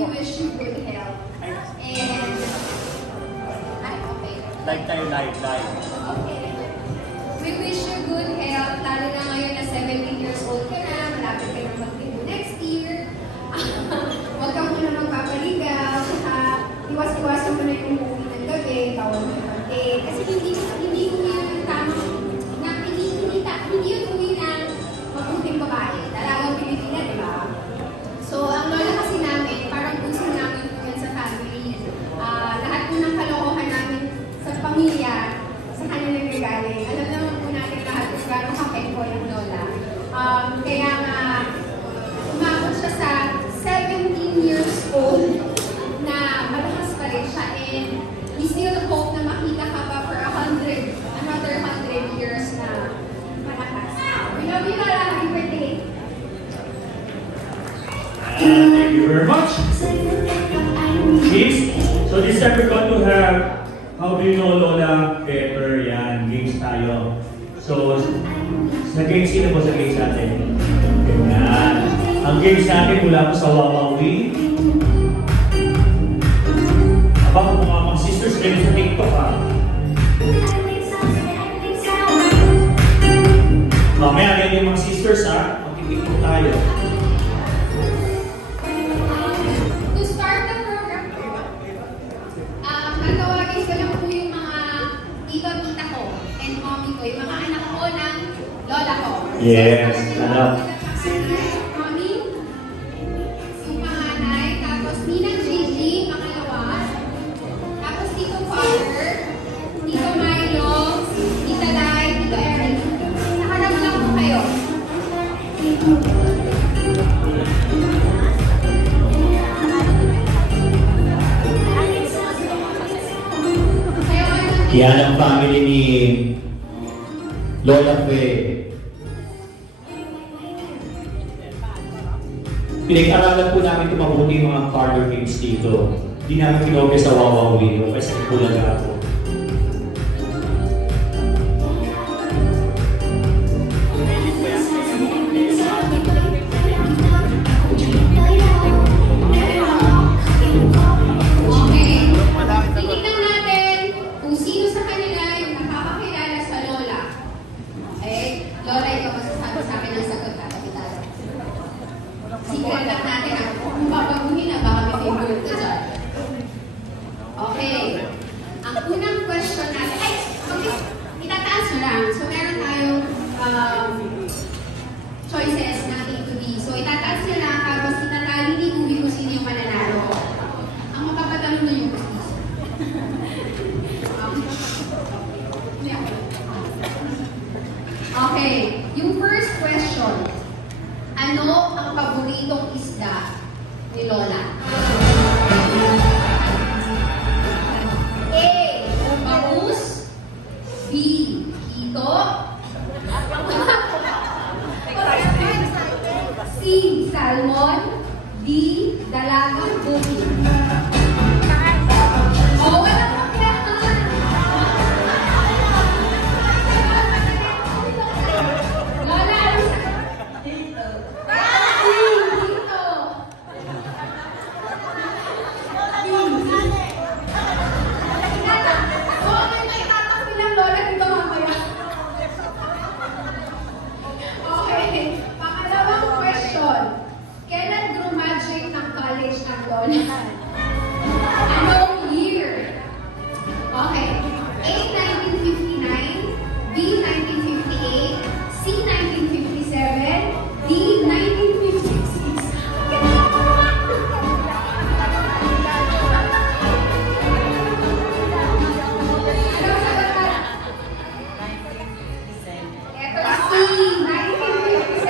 we wish you good health. And, okay. Like tayo, live. Okay. We wish you good health, lalo na ngayon na 17 years old ka na, malapit ka na mag-debut next year. Huwag ka muna magpapaligaw, saka iwas-iwasan mo na yung umuwi ng gabi, bawal mo na kasi hindi mo yung tamang, hindi yung uwi ng mabuting babae, dalagang Pilipina, di ba? So, ang lola kasi namin, parang puso namin yun sa family. Lahat po ng kalokohan namin sa pamilya, sa kanya nagagaling. Alam naman po natin lahat kung gano'ng kapengko yung lola. Kaya nga, umabot siya sa 17 years old na malakas pa rin siya and we still hope na makita ka pa for another 100 years na malakas. We love you, Lola. Happy birthday. Thank you very much. Kids, so this time we're going to have How Do You Know Lola better. Yan, games tayo. So, sa games, sino po sa games natin? Yan. Ang games natin mula po sa Wawawi. Abang mga mag-sisters kayo sa TikTok, ha? Mamaya yan yung mga sisters, ha? Mag-TikTok tayo. To start the program po, natawagin ko lang po yung mga tita ko and mommy ko, yung mga anak ko ng lola ko. Yes, ano? Mommy, yung panganay, tapos Ninang Gigi, pangalawa, tapos Tito Father, Tito Milo, Tita Lai, Tito Eric. Nakarap lang po kayo. Yan ang family ni Lola Fe. Pinag-aralan po namin ito mabuti yung mga parlor games dito. Hindi namin kinopya sa Wawawi o kasi Bulaga po. Okay, yung first question. Ano ang paboritong isda ni Lola? A. Bangus. B. Hito. C. Salmon. D. Dalagang buki. Oh, wala pa kailangan. Lola, Hito. Anong year? Okay. A. 1959, B. 1958, C. 1957, D. 1956. Ito C. 1957.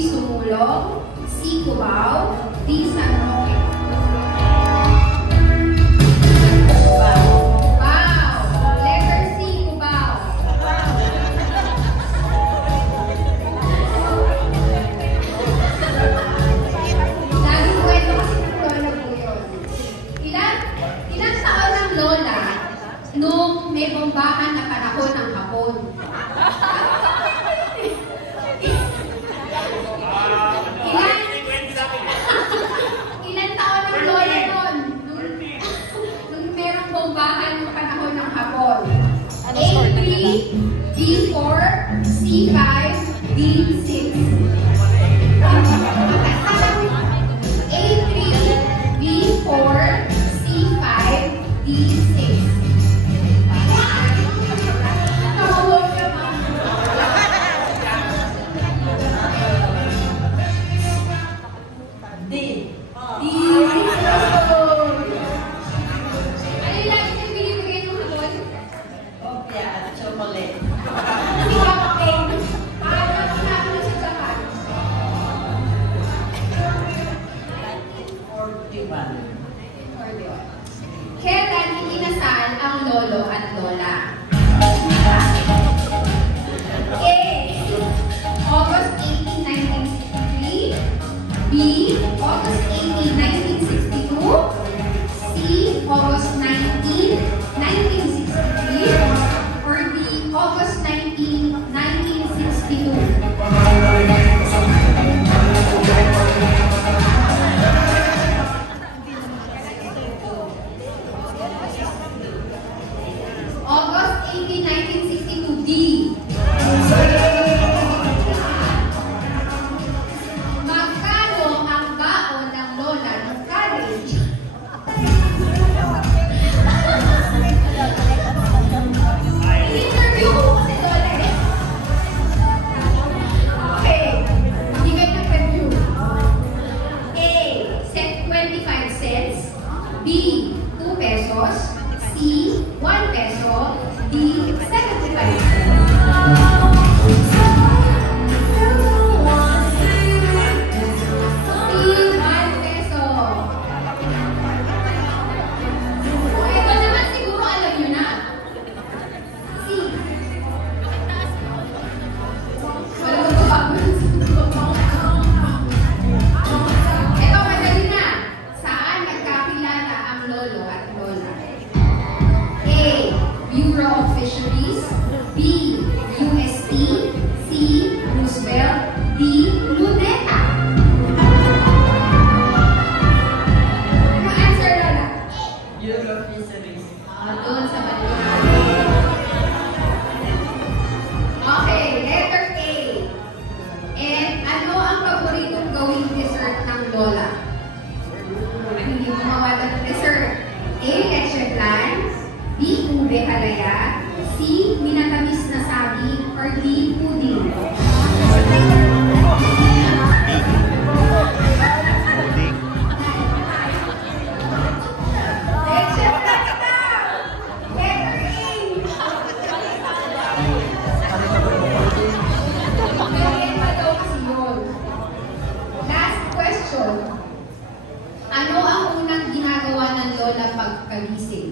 B. Sumulong, C. Cubao, D. San Roque. Cubao. Letter C. Cubao. Laging kwento kasi ng lola po yun. Ilang taon ng lola nung may bombahan na panahon ng hapon? Ilan taon ng lola nun? Nung merong bombahan ng panahon ng hapon? A3, B4, C5, D6. A3, B4, C5, D6. Nakawag naman. D. D6. Ano yung lagi nang binibigay ng hapon? Opya at chocolate. Hindi ka kape. Paano natin sa Japan? 41. Kailan ikinasal ang lolo at lola? A. August 18, 1963. B. August 18, 1962. C. August 19, 1963. Or D. August 19, 1962. August 18, 1962, D. Magkano ang baon ng lola ng college? Interview ko si lola eh. Okay. Hindi kayo nag-review. A. 25 cents. B. 2 pesos. C. 1 peso. D. 75 cents. C. 1 peso. Ito naman siguro alam nyo na. C. Wala mo ba ito, madali na. Saan nagkakilala ang lolo at lola? A. Bureau of Fisheries. B. UST. C. Roosevelt. D. Luneta. Ano answer, lola? Bureau of Fisheries. Doon sa Manila. Okay, letter A. And ano ang paboritong gawing dessert ng lola? Hindi mo mawala ng dessert. A. Leche flan. B. Ube halaya. C. Minatamis na saging. Or D. Pudding. Leche flan daw! Letter A! Gawin pa daw kasi yun. Last question. Ano ang unang ginagawa ng lola pagkagising?